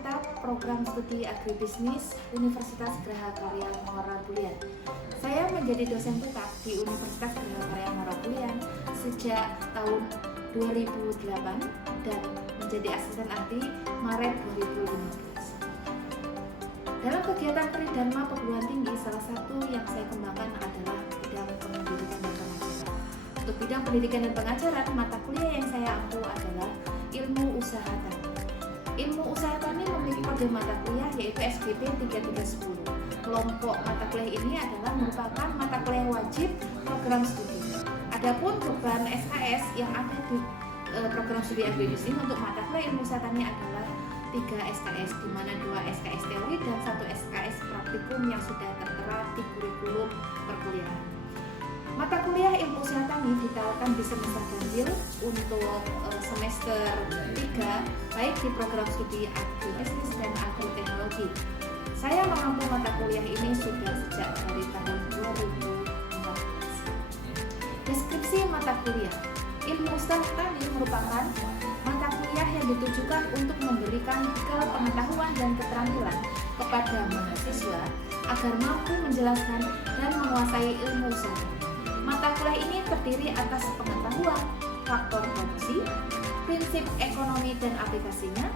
peserta program studi agribisnis Universitas Geraha Karya Marabulian. Saya menjadi dosen tetap di Universitas Geraha Karya Marabulian sejak tahun 2008 dan menjadi asisten ahli Maret 2015. Dalam kegiatan Tridharma Perguruan Tinggi, salah satu yang saya kembangkan adalah bidang pendidikan dan pengajaran. Untuk bidang pendidikan dan pengajaran, mata kuliah yang saya ampu adalah Ilmu Usaha Tani. Ilmu Usaha Tani memiliki kode mata kuliah yaitu SBT 3310. Kelompok mata kuliah ini adalah merupakan mata kuliah wajib program studi. Adapun beban SKS yang ada di program studi agribisnis untuk mata kuliah Ilmu Usaha Tani adalah 3 SKS, di mana 2 SKS teori dan 1 SKS praktikum yang sudah tertera di kurikulum perkuliahan. Mata kuliah Ilmu Usaha Tani ditawarkan di semester ganjil untuk semester 3, baik di program studi agribisnis dan agroteknologi. Saya mengampu mata kuliah ini sudah sejak dari tahun 2014. Deskripsi mata kuliah Ilmu Usaha Tani merupakan mata kuliah yang ditujukan untuk memberikan bekal pengetahuan dan keterampilan kepada mahasiswa agar mampu menjelaskan dan menguasai ilmu usaha. Mata kuliah ini terdiri atas pengetahuan, faktor produksi, prinsip ekonomi dan aplikasinya,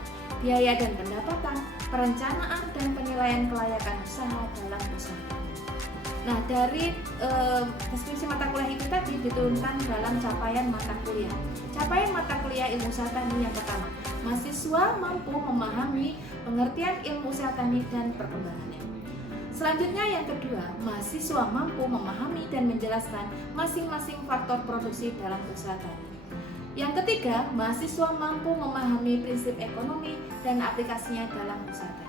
biaya dan pendapatan, perencanaan dan penilaian kelayakan usaha dalam usaha. Nah, dari deskripsi mata kuliah itu tadi diturunkan dalam capaian mata kuliah. Capaian mata kuliah Ilmu Usaha Tani yang pertama, mahasiswa mampu memahami pengertian ilmu usaha tani dan perkembangannya. Selanjutnya yang kedua, mahasiswa mampu memahami dan menjelaskan masing-masing faktor produksi dalam usaha tani. Yang ketiga, mahasiswa mampu memahami prinsip ekonomi dan aplikasinya dalam usaha tani.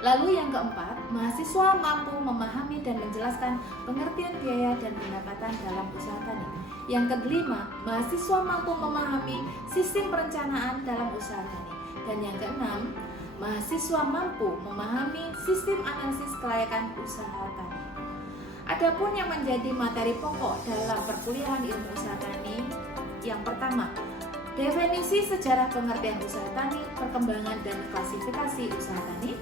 Lalu yang keempat, mahasiswa mampu memahami dan menjelaskan pengertian biaya dan pendapatan dalam usaha tani. Yang kelima, mahasiswa mampu memahami sistem perencanaan dalam usaha tani. Dan yang keenam, mahasiswa mampu memahami sistem analisis kelayakan usaha tani. Adapun yang menjadi materi pokok dalam perkuliahan Ilmu Usaha Tani, yang pertama, definisi sejarah pengertian usaha tani, perkembangan dan klasifikasi usaha tani.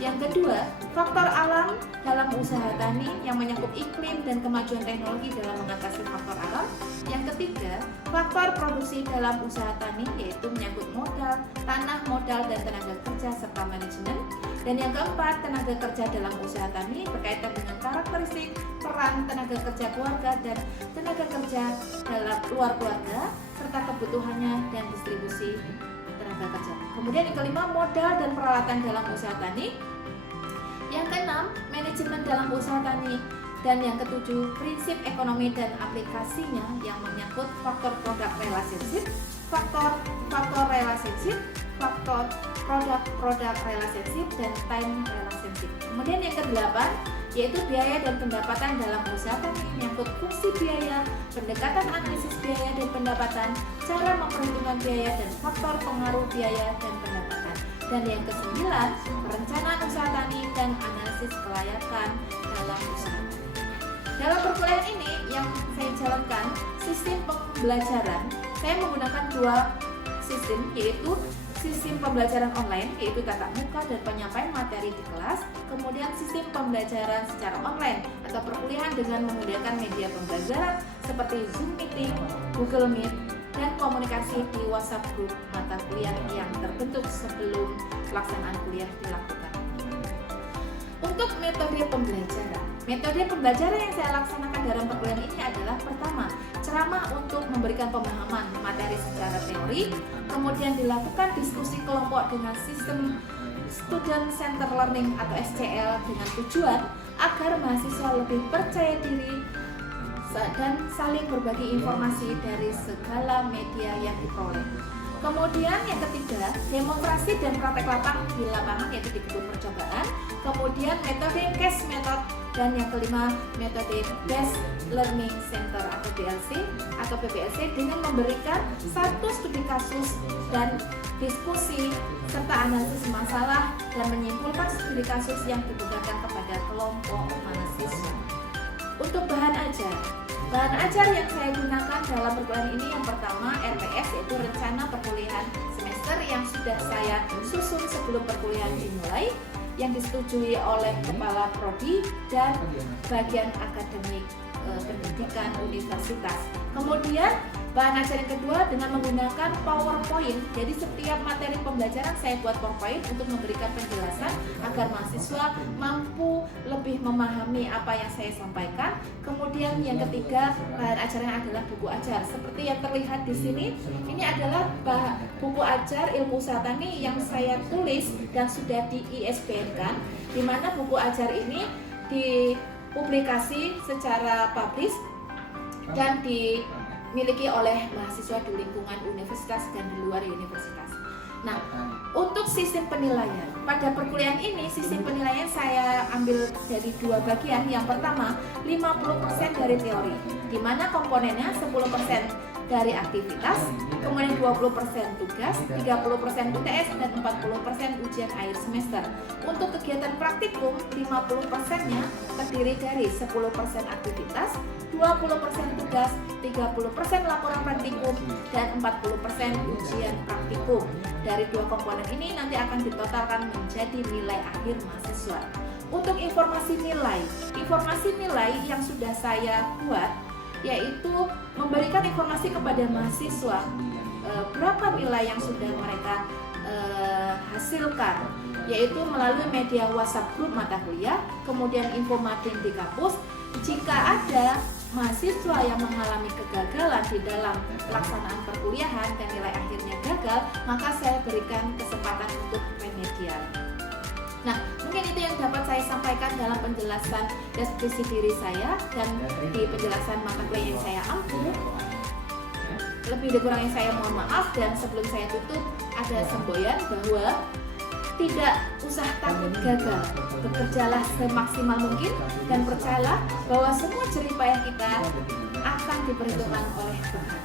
Yang kedua, faktor alam dalam usaha tani yang menyangkut iklim dan kemajuan teknologi dalam mengatasi faktor alam. Yang ketiga, faktor produksi dalam usaha tani yaitu menyangkut modal, tanah, modal dan tenaga kerja serta manajemen. Dan yang keempat, tenaga kerja dalam usaha tani berkaitan dengan karakteristik, peran tenaga kerja keluarga dan tenaga kerja dalam luar keluarga serta kebutuhannya dan distribusi tenaga kerja. Kemudian yang kelima, modal dan peralatan dalam usaha tani. Yang keenam, manajemen dalam usaha tani. Dan yang ketujuh, prinsip ekonomi dan aplikasinya yang menyangkut faktor produk relationship, faktor relationship, faktor produk relationship, dan time relationship. Kemudian yang kedelapan, yaitu biaya dan pendapatan dalam usaha tani, menyangkut fungsi biaya, pendekatan analisis biaya dan pendapatan, cara memperhitungkan biaya dan faktor pengaruh biaya dan pendapatan. Dan yang kesembilan, perencanaan usaha tani dan analisis kelayakan dalam usaha tani. Dalam perkuliahan ini yang saya jalankan sistem pembelajaran, saya menggunakan 2 sistem, yaitu sistem pembelajaran online yaitu tatap muka dan penyampaian materi di kelas, kemudian sistem pembelajaran secara online atau perkuliahan dengan menggunakan media pembelajaran seperti Zoom Meeting, Google Meet, dan komunikasi di WhatsApp group mata kuliah yang terbentuk sebelum pelaksanaan kuliah dilakukan. Untuk metode pembelajaran yang saya laksanakan dalam perkuliahan ini adalah pertama, ceramah untuk memberikan pemahaman materi secara teori, kemudian dilakukan diskusi kelompok dengan sistem Student Center Learning atau SCL dengan tujuan agar mahasiswa lebih percaya diri dan saling berbagi informasi dari segala media yang diperoleh. Kemudian yang ketiga, demonstrasi dan praktek di lapangan yaitu di gedung percobaan. Kemudian metode case method, dan yang kelima metode Based Learning Center atau BLC atau PBLC dengan memberikan satu studi kasus dan diskusi serta analisis masalah dan menyimpulkan studi kasus yang digunakan kepada kelompok mahasiswa. Untuk bahan ajar yang saya gunakan dalam perkuliahan ini yang pertama RPS yaitu rencana perkuliahan semester master yang sudah saya susun sebelum perkuliahan dimulai, yang disetujui oleh Kepala Prodi dan bagian akademik pendidikan universitas. Kemudian bahan ajar yang kedua dengan menggunakan PowerPoint. Jadi setiap materi pembelajaran saya buat PowerPoint untuk memberikan penjelasan agar mahasiswa mampu lebih memahami apa yang saya sampaikan. Kemudian yang ketiga, bahan ajarnya adalah buku ajar. Seperti yang terlihat di sini, ini adalah buku ajar ilmu usaha tani yang saya tulis dan sudah di ISBN-kan, di mana buku ajar ini dipublikasi secara publish dan dimiliki oleh mahasiswa di lingkungan universitas dan di luar universitas. Nah, untuk sistem penilaian pada perkuliahan ini, sistem penilaian saya ambil dari dua bagian. Yang pertama, 50% dari teori, di mana komponennya 10% dari aktivitas, kemudian 20% tugas, 30% UTS, dan 40% ujian akhir semester. Untuk kegiatan praktikum, 50%-nya terdiri dari 10% aktivitas, 20% tugas, 30% laporan praktikum, dan 40% ujian praktikum. Dari dua komponen ini nanti akan ditotalkan menjadi nilai akhir mahasiswa. Untuk informasi nilai yang sudah saya buat yaitu memberikan informasi kepada mahasiswa berapa nilai yang sudah mereka hasilkan, yaitu melalui media WhatsApp grup mata kuliah, kemudian info mading di kampus. Jika ada mahasiswa yang mengalami kegagalan di dalam pelaksanaan perkuliahan dan nilai akhirnya gagal, maka saya berikan kesempatan untuk remedial. Nah, mungkin itu yang dapat saya sampaikan dalam penjelasan deskripsi diri saya dan di penjelasan mata kuliah yang saya ampu. Lebih kurangnya saya mohon maaf, dan sebelum saya tutup ada semboyan bahwa tidak usah takut gagal, bekerjalah semaksimal mungkin dan percayalah bahwa semua jerih payah kita akan diperhitungkan oleh Tuhan.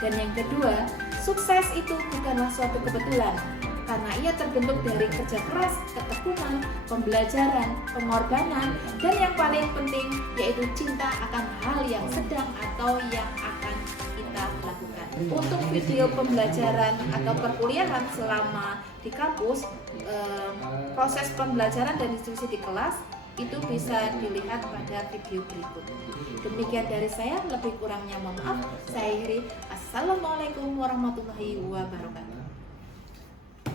Dan yang kedua, sukses itu bukanlah suatu kebetulan, karena ia terbentuk dari kerja keras, ketekunan, pembelajaran, pengorbanan, dan yang paling penting yaitu cinta akan hal yang sedang atau yang akan kita lakukan. Untuk video pembelajaran atau perkuliahan selama di kampus, proses pembelajaran dan diskusi di kelas itu bisa dilihat pada video berikut. Demikian dari saya, lebih kurangnya mohon maaf. Saya akhiri. Assalamualaikum warahmatullahi wabarakatuh.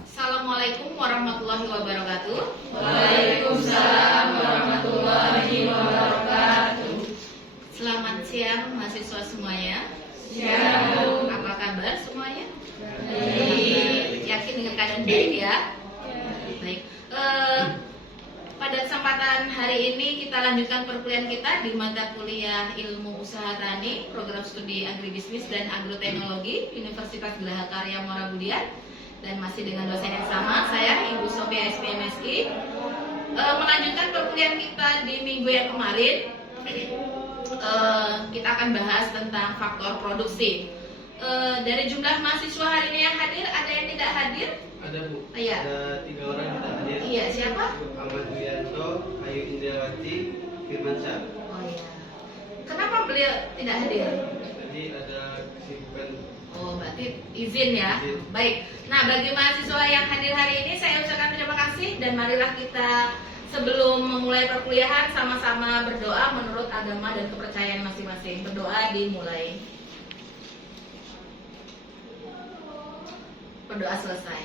Assalamualaikum warahmatullahi wabarakatuh. Waalaikumsalam warahmatullahi wabarakatuh. Selamat siang mahasiswa semuanya. Siang. Apa kabar semuanya? Baik. Yakin dengan keadaan baik ya? Baik. Pada kesempatan hari ini kita lanjutkan perkuliahan kita di mata kuliah Ilmu Usaha Tani, Program Studi Agribisnis dan Agroteknologi, Universitas Geraha Karya Muara Budian. Dan masih dengan dosen yang sama, saya Ibu Sophia SPMSI. Melanjutkan perkuliahan kita di minggu yang kemarin, kita akan bahas tentang faktor produksi. Dari jumlah mahasiswa hari ini yang hadir, ada yang tidak hadir? Ada Bu, Iya. ada 3 orang yang tidak hadir. Iya, siapa? Ahmad Wiyanto, Ayu Indrawati, Firman Syah. Oh iya. Kenapa beliau tidak hadir? Jadi ada kesibukan. Oh, berarti izin ya. Izin. Baik. Nah, bagi mahasiswa yang hadir hari ini, saya ucapkan terima kasih dan marilah kita sebelum memulai perkuliahan sama-sama berdoa menurut agama dan kepercayaan masing-masing. Berdoa dimulai. Berdoa selesai.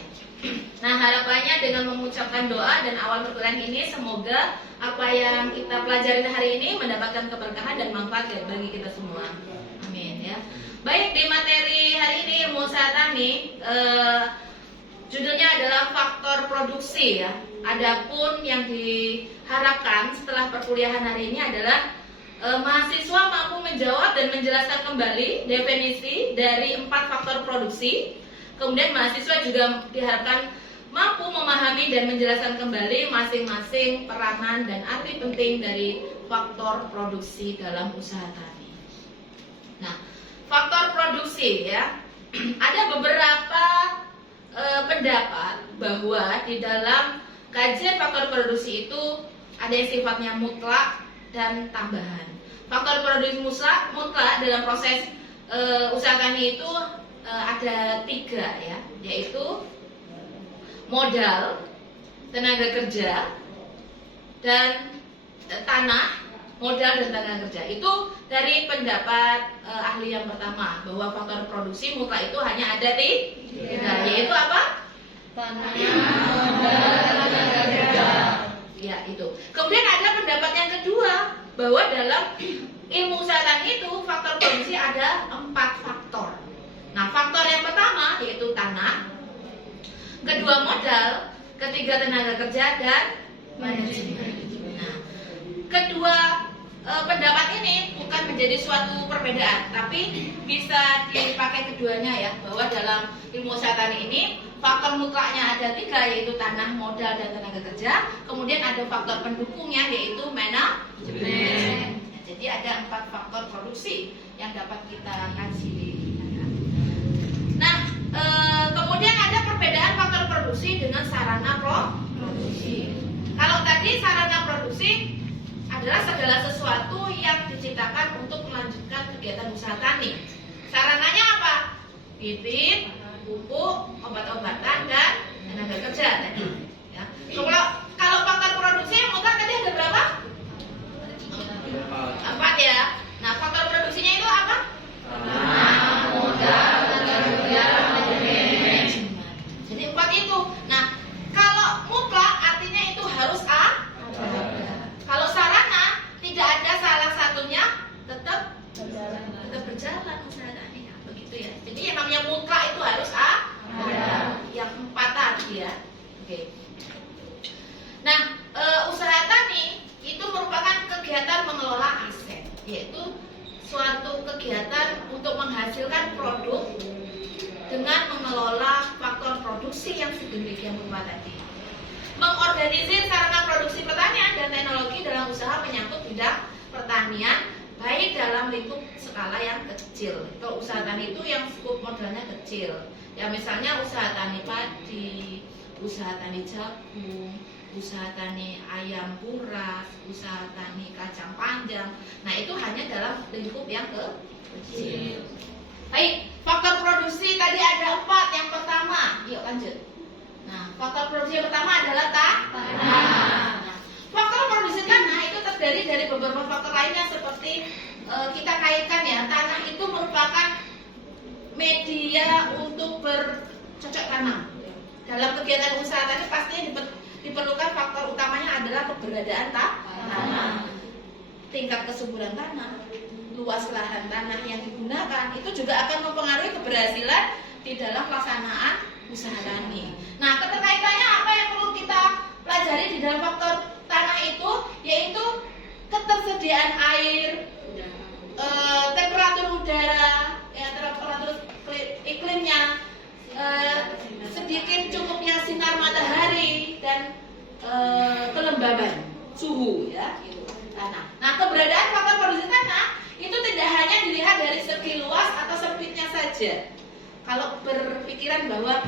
Nah, harapannya dengan mengucapkan doa dan awal perkuliahan ini, semoga apa yang kita pelajari hari ini mendapatkan keberkahan dan manfaat bagi kita semua. Amin ya. Baik, di materi hari ini Ilmu Usaha Tani, judulnya adalah faktor produksi ya. Adapun yang diharapkan setelah perkuliahan hari ini adalah mahasiswa mampu menjawab dan menjelaskan kembali definisi dari 4 faktor produksi. Kemudian mahasiswa juga diharapkan mampu memahami dan menjelaskan kembali masing-masing peranan dan arti penting dari faktor produksi dalam usaha tani. Nah, faktor produksi ya, ada beberapa pendapat bahwa di dalam kajian faktor produksi itu ada yang sifatnya mutlak dan tambahan. Faktor produksi mutlak dalam proses usaha tani itu ada 3 ya, yaitu modal, tenaga kerja, dan tanah, modal dan tenaga kerja. Itu dari pendapat ahli yang pertama, bahwa faktor produksi mutlak itu hanya ada tiga, yaitu apa? Tanah, modal, tenaga kerja. Ya, itu. Kemudian ada pendapat yang kedua, bahwa dalam ilmu usaha tani itu faktor produksi ada 4 faktor. Nah, faktor yang pertama yaitu tanah, kedua modal, ketiga tenaga kerja, dan manajemen. Nah, kedua pendapat ini bukan menjadi suatu perbedaan, tapi bisa dipakai keduanya ya, bahwa dalam ilmu usaha tani ini faktor mutlaknya ada 3, yaitu tanah, modal, dan tenaga kerja. Kemudian ada faktor pendukungnya, yaitu manajemen. Jadi ada 4 faktor produksi yang dapat kita kaji. Nah, kemudian ada perbedaan faktor produksi dengan sarana produksi. Kalau tadi sarana produksi adalah segala sesuatu yang diciptakan untuk melanjutkan kegiatan usaha tani. Sarananya apa? Bibit, pupuk, obat-obatan, dan tenaga kerja tadi. Ya. Kalau faktor produksi yang mutlak tadi ada berapa? 4 ya. Nah, faktor produksinya itu apa? Tanah, modal, tenaga kerja, manajemen. Jadi 4 itu. Nah, kalau mutlak artinya itu harus A. Kalau sarana tidak ada salah satunya, tetap berjalan usaha tani. Begitu ya. Jadi yang namanya mutlak itu harus A. Yang 4 tadi ya. Oke. Nah, usaha tani itu merupakan kegiatan mengelola aset, yaitu suatu kegiatan untuk menghasilkan produk dengan mengelola faktor produksi yang sedemikian rupa tadi. Mengorganisir sarana produksi pertanian dan teknologi dalam usaha menyangkut bidang pertanian, baik dalam lingkup skala yang kecil. Kalau usaha tani itu yang skup modalnya kecil, ya misalnya usaha tani padi, usaha tani jagung, usaha tani ayam buras, usaha tani kacang panjang. Nah, itu hanya dalam lingkup yang kecil. Baik, faktor produksi tadi ada 4. Yang pertama, yuk lanjut. Nah, faktor produksi yang pertama adalah tanah. Nah, faktor produksi tanah itu terdiri dari beberapa faktor lainnya seperti kita kaitkan ya, tanah itu merupakan media untuk bercocok tanam. Dalam kegiatan usaha tadi pastinya diperlukan faktor utamanya adalah keberadaan tanah, tingkat kesuburan tanah, luas lahan tanah yang digunakan, itu juga akan mempengaruhi keberhasilan di dalam pelaksanaan usaha tani. Nah, keterkaitannya apa yang perlu kita pelajari di dalam faktor tanah itu, yaitu ketersediaan air, temperatur udara, ya, temperatur iklimnya, sedikit cukupnya sinar matahari, dan kelembaban suhu ya gitu. Nah, keberadaan faktor produksi tanah itu tidak hanya dilihat dari segi luas atau sempitnya saja. Kalau berpikiran bahwa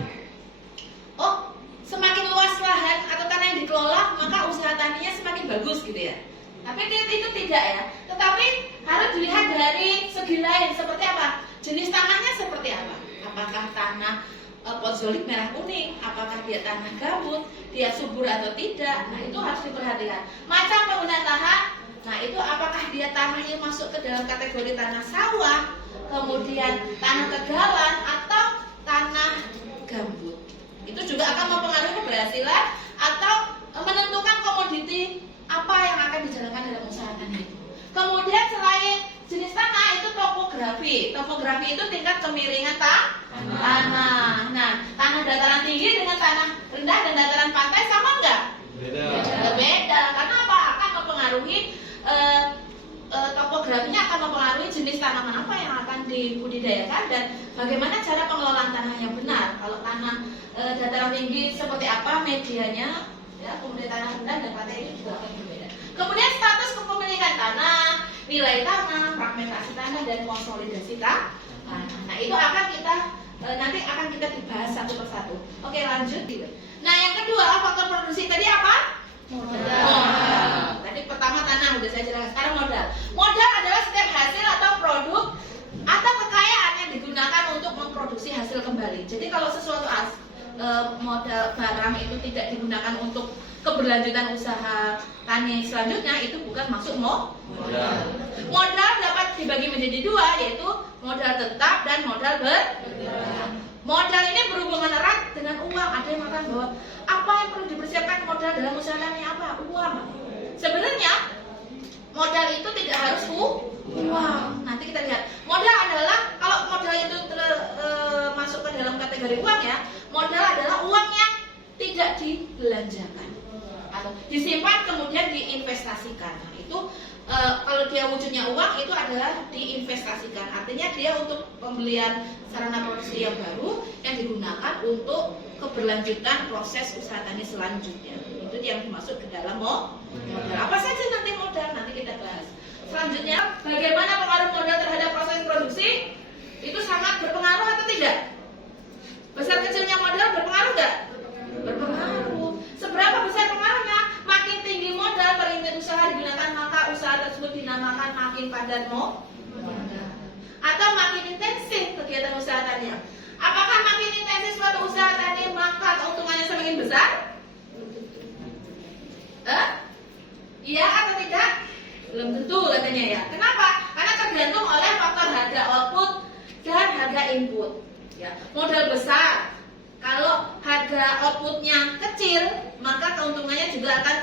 semakin luas lahan atau tanah yang dikelola, maka usaha taninya semakin bagus gitu ya. Tapi itu tidak ya. Tetapi harus dilihat dari segi lain, seperti apa? Jenis tanahnya seperti apa? Apakah tanah pozolik merah kuning, apakah dia tanah gambut, dia subur atau tidak. Nah, itu harus diperhatikan. Macam penggunaan lahan, nah itu apakah dia tanahnya masuk ke dalam kategori tanah sawah, kemudian tanah tegalan, atau tanah gambut. Itu juga akan mempengaruhi keberhasilan atau menentukan komoditi apa yang akan dijalankan dalam usaha tani itu. Kemudian selain jenis tanah, itu topografi. Topografi itu tingkat kemiringan tanah. Nah, tanah dataran tinggi dengan tanah rendah dan dataran pantai sama enggak? Beda. Karena apa? Akan mempengaruhi topografinya, akan mempengaruhi jenis tanaman apa yang akan dibudidayakan dan bagaimana cara pengelolaan tanah yang benar. Kalau tanah dataran tinggi seperti apa medianya, ya, kemudian tanah rendah dan pantai itu juga akan berbeda. Kemudian status kepemilikan tanah, nilai tanah, fragmentasi tanah, dan konsolidasi tanah. Nah, itu akan kita nanti akan kita dibahas satu persatu. Oke, lanjut. Nah, yang kedua, faktor produksi tadi apa? Modal. Tadi pertama tanah udah saya jelaskan. Sekarang modal. Modal adalah setiap hasil atau produk atau kekayaan yang digunakan untuk memproduksi hasil kembali. Jadi kalau sesuatu modal barang itu tidak digunakan untuk keberlanjutan usaha tani selanjutnya, itu bukan maksud modal. Modal dapat dibagi menjadi dua, yaitu modal tetap dan modal bergerak. Modal ini berhubungan erat dengan uang. Ada yang mengatakan bahwa apa yang perlu dipersiapkan modal dalam usaha tani? Apa? Uang. Sebenarnya modal itu tidak harus uang. Nanti kita lihat. Modal adalah, kalau modal itu masuk ke dalam kategori uang ya, modal adalah uang yang tidak dibelanjakan atau disimpan kemudian diinvestasikan. Nah, itu kalau dia wujudnya uang itu adalah diinvestasikan. Artinya dia untuk pembelian sarana produksi yang baru yang digunakan untuk keberlanjutan proses usaha tani selanjutnya. Itu yang dimaksud ke dalam modal. Apa saja nanti modal? Nanti kita bahas. Selanjutnya, bagaimana pengaruh modal terhadap proses produksi? Itu sangat berpengaruh atau tidak? Besar kecilnya modal berpengaruh nggak? Berpengaruh. Seberapa besar pengaruhnya? Makin tinggi modal per unit usaha digunakan, maka usaha tersebut dinamakan makin padat modal. Atau makin intensif kegiatan usaha tani. Apakah makin intensif suatu usaha tani maka keuntungannya semakin besar? Iya atau tidak? Belum tentu katanya ya. Kenapa? Karena tergantung oleh faktor harga output dan harga input. Ya, modal besar. Kalau harga outputnya kecil, maka keuntungannya juga akan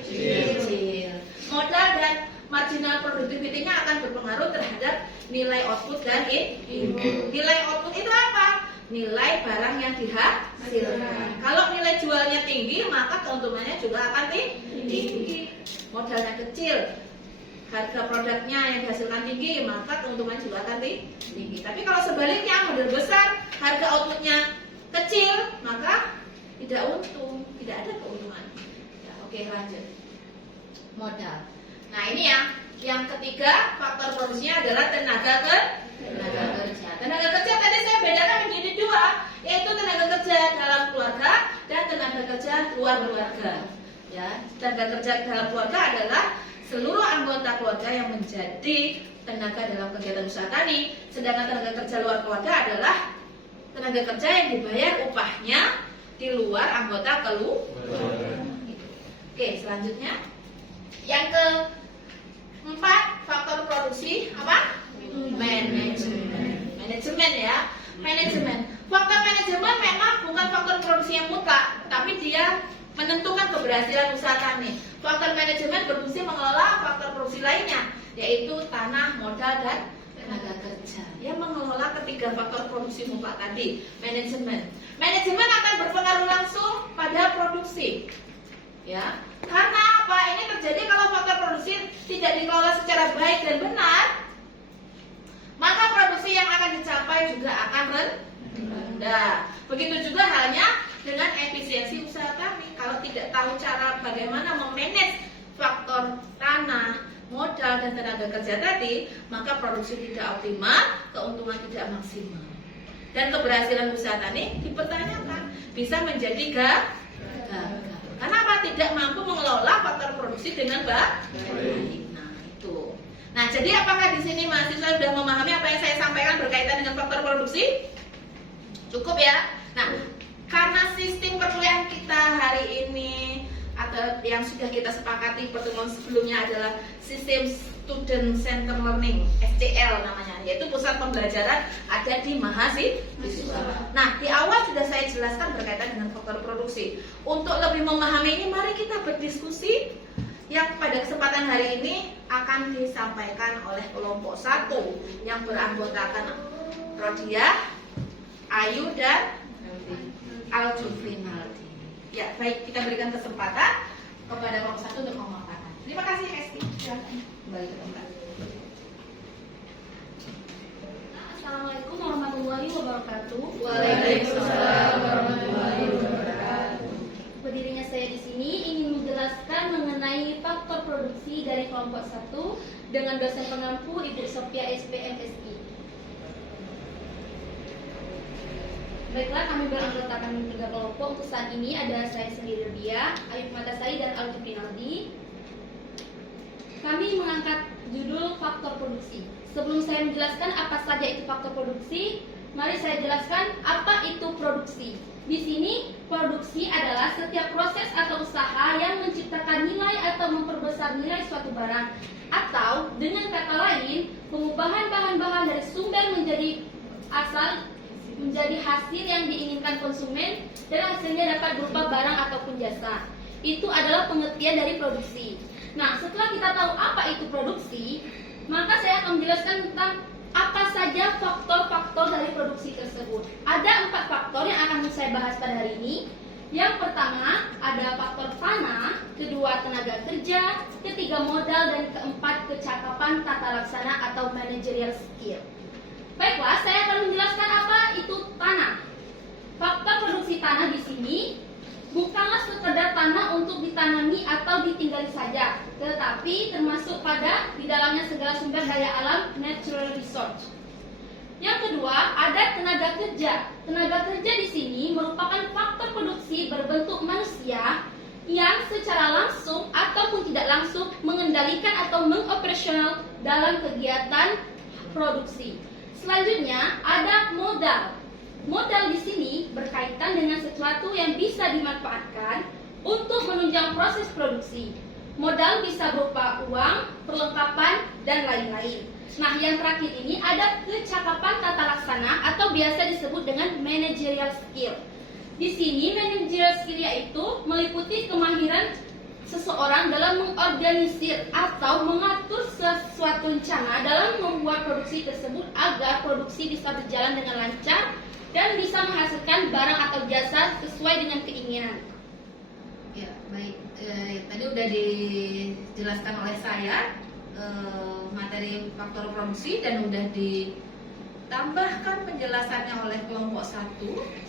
kecil. Modal dan marginal productivity-nya akan berpengaruh terhadap nilai output dan input. Nilai output itu apa? Nilai barang yang dihasilkan. Kalau nilai jualnya tinggi, maka keuntungannya juga akan tinggi. Modalnya kecil, harga produknya yang dihasilkan tinggi, maka keuntungan juga akan tinggi. Tapi kalau sebaliknya, modal besar, harga outputnya kecil, maka tidak untung, tidak ada keuntungan. Ya, oke, lanjut. Modal. Nah, ini ya, yang ketiga faktor produksinya adalah tenaga kerja. Tenaga kerja tadi saya bedakan menjadi dua, yaitu tenaga kerja dalam keluarga dan tenaga kerja luar keluarga. Ya, tenaga kerja dalam keluarga adalah seluruh anggota keluarga yang menjadi tenaga dalam kegiatan usaha tani, sedangkan tenaga kerja luar keluarga adalah tenaga kerja yang dibayar upahnya di luar anggota keluarga. Oke, selanjutnya yang keempat faktor produksi apa? Manajemen ya. Manajemen. Faktor manajemen memang bukan faktor produksi yang mutlak, tapi dia menentukan keberhasilan usaha tani. Faktor manajemen berfungsi mengelola faktor produksi lainnya, yaitu tanah, modal, dan tenaga kerja. Yang mengelola ketiga faktor produksi mutlak tadi, manajemen. Manajemen akan berpengaruh langsung pada produksi. Ya, karena apa? Ini terjadi kalau faktor produksi tidak dikelola secara baik dan benar, maka produksi yang akan dicapai juga akan rendah. Begitu juga halnya dengan efisiensi usaha tani. Kalau tidak tahu cara bagaimana memanage faktor tanah, modal, dan tenaga kerja tadi, maka produksi tidak optimal, keuntungan tidak maksimal, dan keberhasilan usaha tani dipertanyakan, bisa menjadi gagal. Kenapa? Tidak mampu mengelola faktor produksi dengan baik. Nah, itu. Nah, jadi apakah di sini mahasiswa sudah memahami apa yang saya sampaikan berkaitan dengan faktor produksi? Cukup ya. Nah, karena sistem perkuliahan kita hari ini atau yang sudah kita sepakati pertemuan sebelumnya adalah sistem Student Center Learning, SCL namanya, yaitu pusat pembelajaran ada di mahasiswa. Nah, di awal sudah saya jelaskan berkaitan dengan faktor produksi. Untuk lebih memahami ini, mari kita berdiskusi yang pada kesempatan hari ini akan disampaikan oleh kelompok 1 yang beranggotakan Rodia, Ayu, dan Aljufrinaldi. Ya, baik, kita berikan kesempatan kepada kelompok 1 untuk memaparkan. Terima kasih, Esti. Silakan kembali ke tempat. Assalamualaikum warahmatullahi wabarakatuh. Waalaikumsalam warahmatullahi wabarakatuh. Berdirinya saya di sini ingin menjelaskan mengenai faktor produksi dari kelompok 1 dengan dosen pengampu Ibu Sophia SPMSI. Baiklah, kami beranggotakan 3 kelompok. Untuk saat ini ada saya sendiri, Rodia, Ayu Matasari, dan Aljufrinaldi. Kami mengangkat judul faktor produksi. Sebelum saya menjelaskan apa saja itu faktor produksi, mari saya jelaskan apa itu produksi. Di sini produksi adalah setiap proses atau usaha yang menciptakan nilai atau memperbesar nilai suatu barang, atau dengan kata lain pengubahan bahan-bahan dari sumber menjadi hasil yang diinginkan konsumen dan hasilnya dapat berupa barang ataupun jasa. Itu adalah pengertian dari produksi. Nah, setelah kita tahu apa itu produksi, maka saya akan menjelaskan tentang apa saja faktor-faktor dari produksi tersebut. Ada 4 faktor yang akan saya bahas pada hari ini. Yang pertama ada faktor tanah, kedua tenaga kerja, ketiga modal, dan keempat kecakapan tata laksana atau managerial skill. Baiklah, saya akan menjelaskan apa itu tanah. Faktor produksi tanah di sini bukanlah sekedar tanah untuk ditanami atau ditinggali saja, tetapi termasuk pada di dalamnya segala sumber daya alam natural resource. Yang kedua, ada tenaga kerja. Tenaga kerja di sini merupakan faktor produksi berbentuk manusia yang secara langsung ataupun tidak langsung mengendalikan atau mengoperasional dalam kegiatan produksi. Selanjutnya, ada modal. Modal di sini berkaitan dengan sesuatu yang bisa dimanfaatkan untuk menunjang proses produksi. Modal bisa berupa uang, perlengkapan, dan lain-lain. Nah, yang terakhir ini ada kecakapan tata laksana atau biasa disebut dengan managerial skill. Di sini managerial skill yaitu meliputi kemahiran seseorang dalam mengorganisir atau mengatur sesuatu rencana dalam membuat produksi tersebut agar produksi bisa berjalan dengan lancar dan bisa menghasilkan barang atau jasa sesuai dengan keinginan. Ya, baik. Tadi udah dijelaskan oleh saya materi faktor produksi dan udah ditambahkan penjelasannya oleh kelompok 1,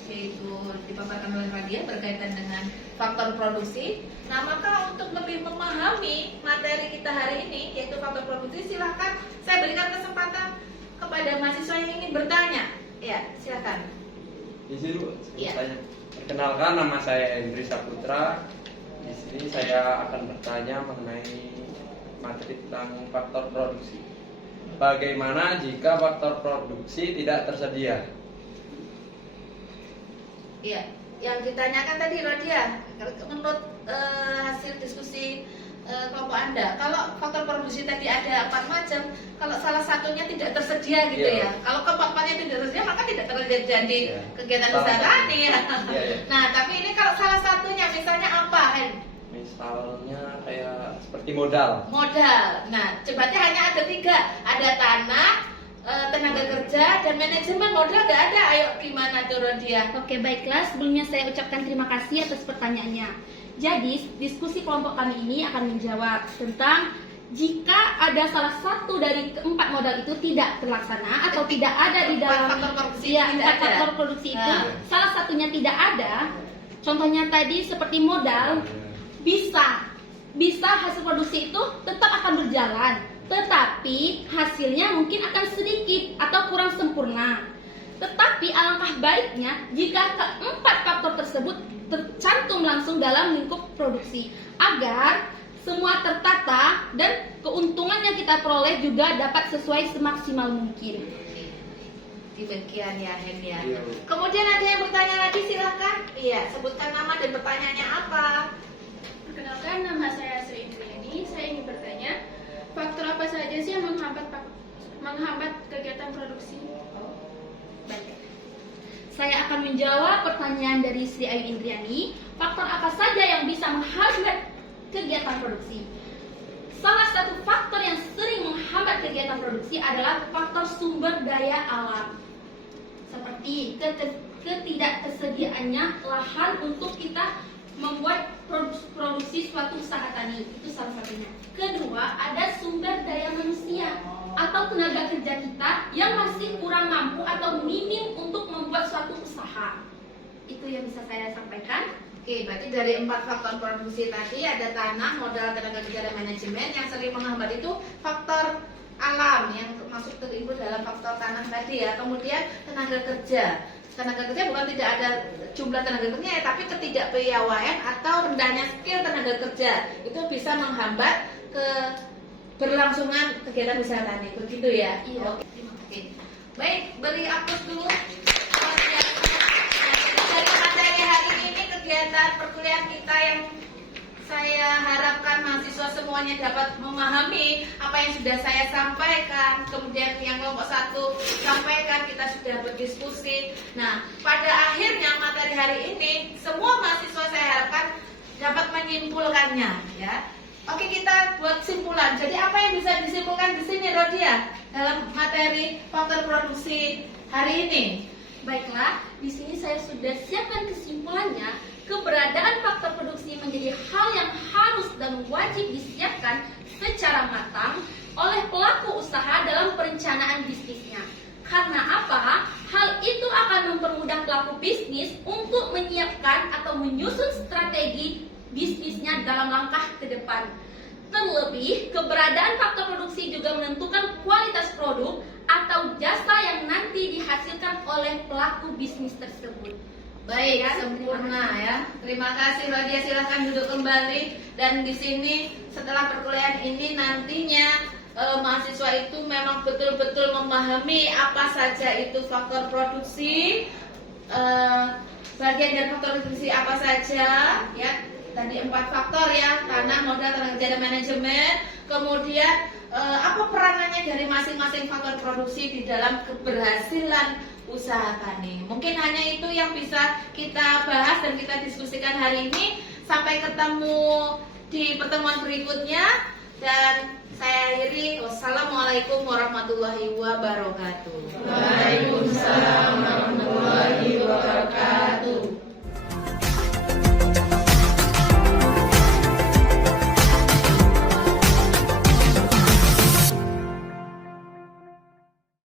yaitu dipaparkan oleh Radia berkaitan dengan faktor produksi. Nah, maka untuk lebih memahami materi kita hari ini, yaitu faktor produksi, silakan saya berikan kesempatan kepada mahasiswa yang ingin bertanya. Ya, silakan. Izin Bu, Iya. saya perkenalkan, nama saya Hendri Saputra. Di sini saya akan bertanya mengenai materi tentang faktor produksi. Bagaimana jika faktor produksi tidak tersedia? Iya, yang ditanyakan tadi Radia, menurut hasil diskusi kelompok Anda, kalau faktor produksi tadi ada 4 macam, kalau salah satunya tidak tersedia gitu Iya. ya. Kalau keempat-empatnya tidak tersedia, maka tidak terjadi Iya. kegiatan Salah usaha satu. tani ya. Iya. Nah, tapi ini kalau salah satunya misalnya apa, Hen? Misalnya kayak seperti modal. Modal. Nah, berarti hanya ada 3, ada tanah, tenaga kerja, dan manajemen. Modal nggak ada. Ayo gimana tuh Radia? Oke, baiklah. Sebelumnya saya ucapkan terima kasih atas pertanyaannya. Jadi, diskusi kelompok kami ini akan menjawab tentang jika ada salah satu dari keempat modal itu tidak terlaksana atau tidak ada di dalam Faktor produksi ya, tidak empat ada. faktor produksi itu, Nah. salah satunya tidak ada. Contohnya tadi seperti modal, bisa hasil produksi itu tetap akan berjalan, tetapi hasilnya mungkin akan sedikit atau kurang sempurna. Tetapi alangkah baiknya jika keempat faktor tersebut tercantum langsung dalam lingkup produksi agar semua tertata dan keuntungan yang kita peroleh juga dapat sesuai semaksimal mungkin. Demikian ya, Hen ya. Iya. Kemudian ada yang bertanya lagi, silakan. Iya, sebutkan nama dan pertanyaannya apa. Perkenalkan, nama saya Sri Indriani. Saya ingin bertanya, faktor apa saja sih yang menghambat kegiatan produksi? Baik. Saya akan menjawab pertanyaan dari Sri Ayu Indriani. Faktor apa saja yang bisa menghambat kegiatan produksi? Salah satu faktor yang sering menghambat kegiatan produksi adalah faktor sumber daya alam, seperti ketidaktersediaannya lahan untuk kita membuat produksi suatu usaha tani. Itu salah satunya. Kedua, ada sumber daya manusia atau tenaga kerja kita yang masih kurang mampu atau minim untuk membuat suatu usaha. Itu yang bisa saya sampaikan. Oke, berarti dari 4 faktor produksi tadi ada tanah, modal, tenaga kerja, dan manajemen. Yang sering menghambat itu faktor alam yang masuk terikut dalam faktor tanah tadi ya. Kemudian tenaga kerja. Tenaga kerja bukan tidak ada jumlah tenaga kerja ya, tapi ketidakpiawaian atau rendahnya skill tenaga kerja itu bisa menghambat berlangsungan kegiatan usaha tani. Begitu ya? Iya. Oke, terima kasih. Baik, beri aplaus dulu. Dari materi hari ini kegiatan perkuliahan kita yang saya harapkan mahasiswa semuanya dapat memahami apa yang sudah saya sampaikan. Kemudian yang kelompok 1 sampaikan, kita sudah berdiskusi. Nah, pada akhirnya materi hari ini semua mahasiswa saya harapkan dapat menyimpulkannya, ya. Oke, kita buat simpulan. Jadi apa yang bisa disimpulkan di sini, Rodia, dalam materi faktor produksi hari ini? Baiklah, di sini saya sudah siapkan kesimpulannya. Keberadaan faktor produksi menjadi hal yang harus dan wajib disiapkan secara matang oleh pelaku usaha dalam perencanaan bisnisnya. Karena apa? Hal itu akan mempermudah pelaku bisnis untuk menyiapkan atau menyusun strategi bisnisnya dalam langkah ke depan. Terlebih, keberadaan faktor produksi juga menentukan kualitas produk atau jasa yang nanti dihasilkan oleh pelaku bisnis tersebut. Baik, sempurna ya. Terima kasih Rodia, silahkan duduk kembali. Dan di sini setelah perkuliahan ini nantinya mahasiswa itu memang betul-betul memahami apa saja itu faktor produksi, bagian dari faktor produksi apa saja, ya. Tadi 4 faktor ya, tanah, modal, tenaga kerja, dan manajemen. Kemudian apa peranannya dari masing-masing faktor produksi di dalam keberhasilan usaha tani. Mungkin hanya itu yang bisa kita bahas dan kita diskusikan hari ini. Sampai ketemu di pertemuan berikutnya. Dan saya akhiri, wassalamualaikum warahmatullahi wabarakatuh. Waalaikumsalam warahmatullahi wabarakatuh.